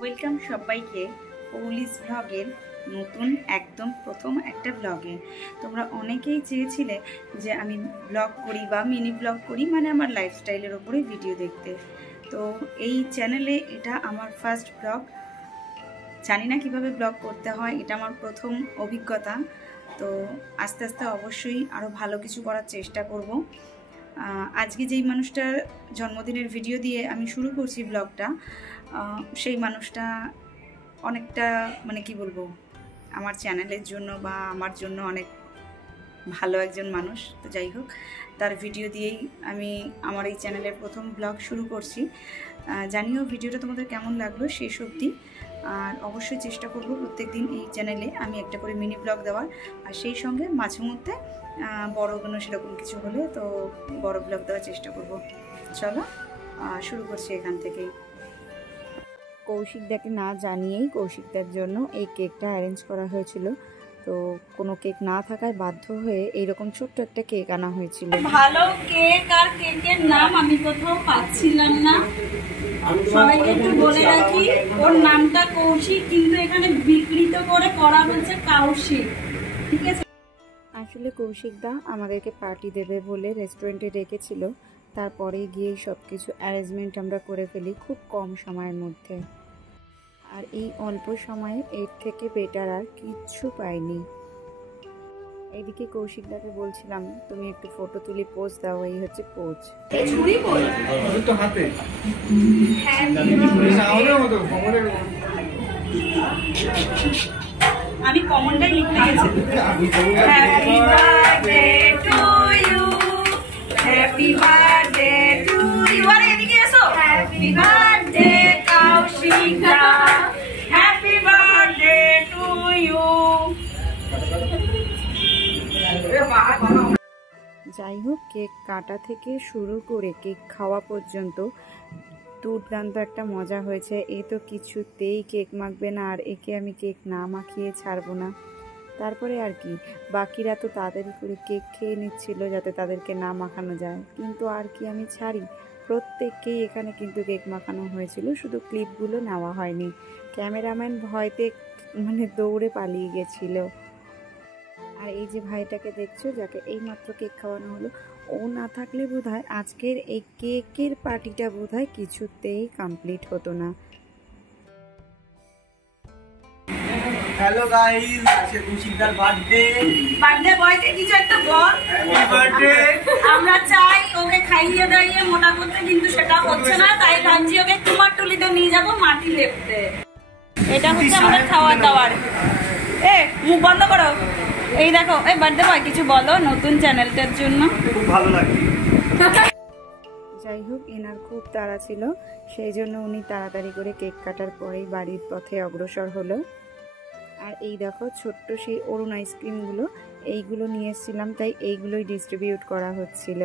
Welcome সবাইকে পৌলিস ব্লগের নতুন একদম প্রথম একটা ব্লগে। তোমরা অনেকেই চেয়েছিলে যে আমি ব্লগ করি বা মিনি ব্লগ করি, মানে আমার লাইফস্টাইলের ওপরে ভিডিও দেখতে। তো এই চ্যানেলে এটা আমার ফার্স্ট ব্লগ। জানি না কিভাবে ব্লগ করতে হয়, এটা আমার প্রথম অভিজ্ঞতা। তো আস্তে আস্তে অবশ্যই আরও ভালো কিছু করার চেষ্টা করব। আজকে যেই মানুষটার জন্মদিনের ভিডিও দিয়ে আমি শুরু করছি ব্লগটা, সেই মানুষটা অনেকটা মানে কি বলবো, আমার চ্যানেলের জন্য বা আমার জন্য অনেক ভালো একজন মানুষ। তো যাই হোক, তার ভিডিও দিয়েই আমি আমার এই চ্যানেলের প্রথম ব্লগ শুরু করছি। জানিও ভিডিওটা তোমাদের কেমন লাগলো শেষ অবধি। আর অবশ্যই চেষ্টা করব প্রত্যেক দিন এই চ্যানেলে আমি একটা করে মিনি ব্লগ দেওয়ার, আর সেই সঙ্গে মাঝে মধ্যে বড় কোনো সেরকম কিছু হলে তো বড় ব্লগ দেওয়ার চেষ্টা করব। চলো শুরু করছি এখান থেকেই। কৌশিকদাকে না জানিয়েই কৌশিকদার জন্য এই কেকটা অ্যারেঞ্জ করা হয়েছিল। তো কোনো কেক না থাকায় বাধ্য হয়ে এইরকম ছোট্ট একটা কেক আনা হয়েছিল। ভালো কেক আর কেকের নাম আমি কোথাও পাচ্ছিলাম না। সবাইকে একটু বলে রাখি, ওর নামটা কৌশিক, কিন্তু এখানে বিকৃত করে করা হয়েছে কাউশিক, ঠিক আছে? আসলে কৌশিকদা আমাদেরকে পার্টি দেবে বলে রেস্টুরেন্টে ডেকেছিল, তারপরে গিয়ে সব কিছু অ্যারেঞ্জমেন্ট আমরা করে ফেলি খুব কম সময়ের মধ্যে। আর এই অল্প সময়ে এর থেকে বেটার আর কিচ্ছু পাইনি। এইদিকে কৌশিকদাকে বলছিলাম তুমি একটু ফটো তুলি পোজ দাও, এই হচ্ছে পোজ। আমি কমনটাই লিখতে গেছি। Happy birthday to you, happy birthday to you. আরে এদিকে এসো। Happy birthday Kaushika, happy birthday to you. যাই হোক, কেক কাটা থেকে শুরু করে কেক খাওয়া পর্যন্ত দুর্দান্ত একটা মজা হয়েছে। এ তো কিছুতেই কেক মাখবে না, আর একে আমি কেক না মাখিয়ে ছাড়বো না। তারপরে আর কি, বাকিরা তো তাড়াতাড়ি করে কেক খেয়ে নিচ্ছিল যাতে তাদেরকে না মাখানো যায়, কিন্তু আর কি আমি ছাড়ি। প্রত্যেককেই এখানে কিন্তু কেক মাখানো হয়েছিল, শুধু ক্লিপগুলো নেওয়া হয়নি। ক্যামেরাম্যান ভয়তে মানে দৌড়ে পালিয়ে গেছিল। আর এই যে ভাইটাকে দেখছো, যাকে এইমাত্র কেক খাওয়ানো হলো, ও না থাকলে বোধহয় আজকের এই কেকের পার্টিটা বোধহয় কিছুতেই কমপ্লিট হতো না। হ্যালো গাইস, আজকে কৌশিকদার বার্থডে। বার্থডে বয়কে কিছু একটা বল। Happy birthday. আমরা চাই ওকে খাইয়ে দাইয়ে মোটা করতে, কিন্তু সেটা হচ্ছে না। তাই ভাবছি ওকে কুমারটুলিতে নিয়ে যাবো মাটি লেপতে। এটা হচ্ছে আমাদের খাওয়া দাওয়ার। মুখ বন্ধ করো। এই দেখো, এই বার্থডে বয় কিছু বলো নতুন চ্যানেলটার জন্য। খুব ভালো লাগে। যাই হোক, এনার খুব তাড়া ছিল, সেই জন্য উনি তাড়াতাড়ি করে কেক কাটার পরেই বাড়ির পথে অগ্রসর হলো। আর এই দেখো ছোট্ট সেই অরুণ আইসক্রিমগুলো, এইগুলো নিয়ে এসেছিলাম, তাই এইগুলোই ডিস্ট্রিবিউট করা হচ্ছিল।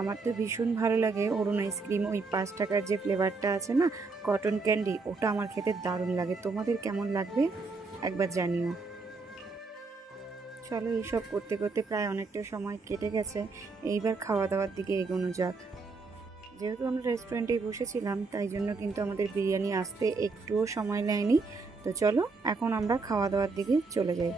আমার তো ভীষণ ভালো লাগে অরুণ আইসক্রিম। ওই 5 টাকার যে ফ্লেভারটা আছে না, কটন ক্যান্ডি, ওটা আমার খেতে দারুণ লাগে। তোমাদের কেমন লাগবে একবার জানিও। চলো, এইসব করতে করতে প্রায় অনেকটা সময় কেটে গেছে। এইবার খাওয়া দাওয়ার দিকে এগোনো যাক। যেহেতু আমরা রেস্টুরেন্টেই বসেছিলাম, তাই জন্য কিন্তু আমাদের বিরিয়ানি আসতে একটুও সময় নেয়নি। তো চলো এখন আমরা খাওয়া দাওয়ার দিকে চলে যাই।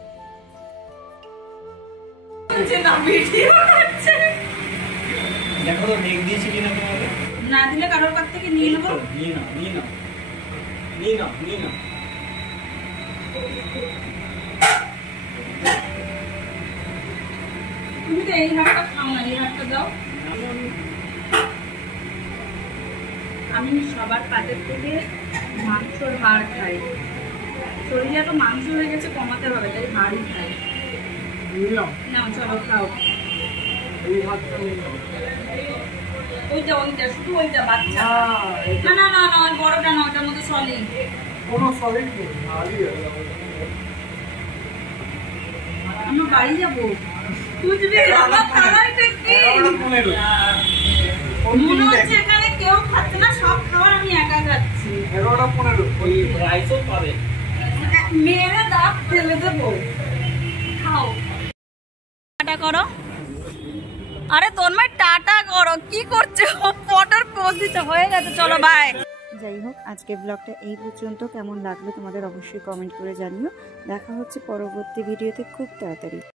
দেখো তো মেঘ দিয়েছি কিনা তোমাকে। না দিলে কারোর কাছ থেকে নিয়ে নেবো। নিয়ে নাও, নিয়ে নাও, নিয়ে নাও, নিয়ে নাও। তুমি তো এই হাতটা খাও না, এই হাতটা দাও। আমি সবার পাতের থেকে মাংসর হাড় খাই। শরীরে তো মাংস হয়ে গেছে, কমাতে হবে, তাই হাড়ই খাই। না চলো খাও। ওইটা ওইটা শুধু ওইটা বাচ্চা। না না না না, ওই বড়টা না, ওটার মধ্যে সলিড। কোনো সলিড নেই। আমরা বাড়ি যাবো। বুঝবি আমার খাবারটা কি মনে হচ্ছে এখানে কেউ খাচ্ছে না, সব খাবার আমি একা খাচ্ছি। 11:15 ওই রাইসও পাবে। মেয়েরা দাঁত ফেলে দেবো। খাও, টাটা করো। আরে তন্ময় টাটা করো, কি করছো? ফটোর পোজ দিতে হয়ে গেছে, চলো বাই। যাই হোক, আজকের ব্লগটা এই পর্যন্ত। কেমন লাগলো তোমাদের অবশ্যই কমেন্ট করে জানিও। দেখা হচ্ছে পরবর্তী ভিডিওতে খুব তাড়াতাড়ি।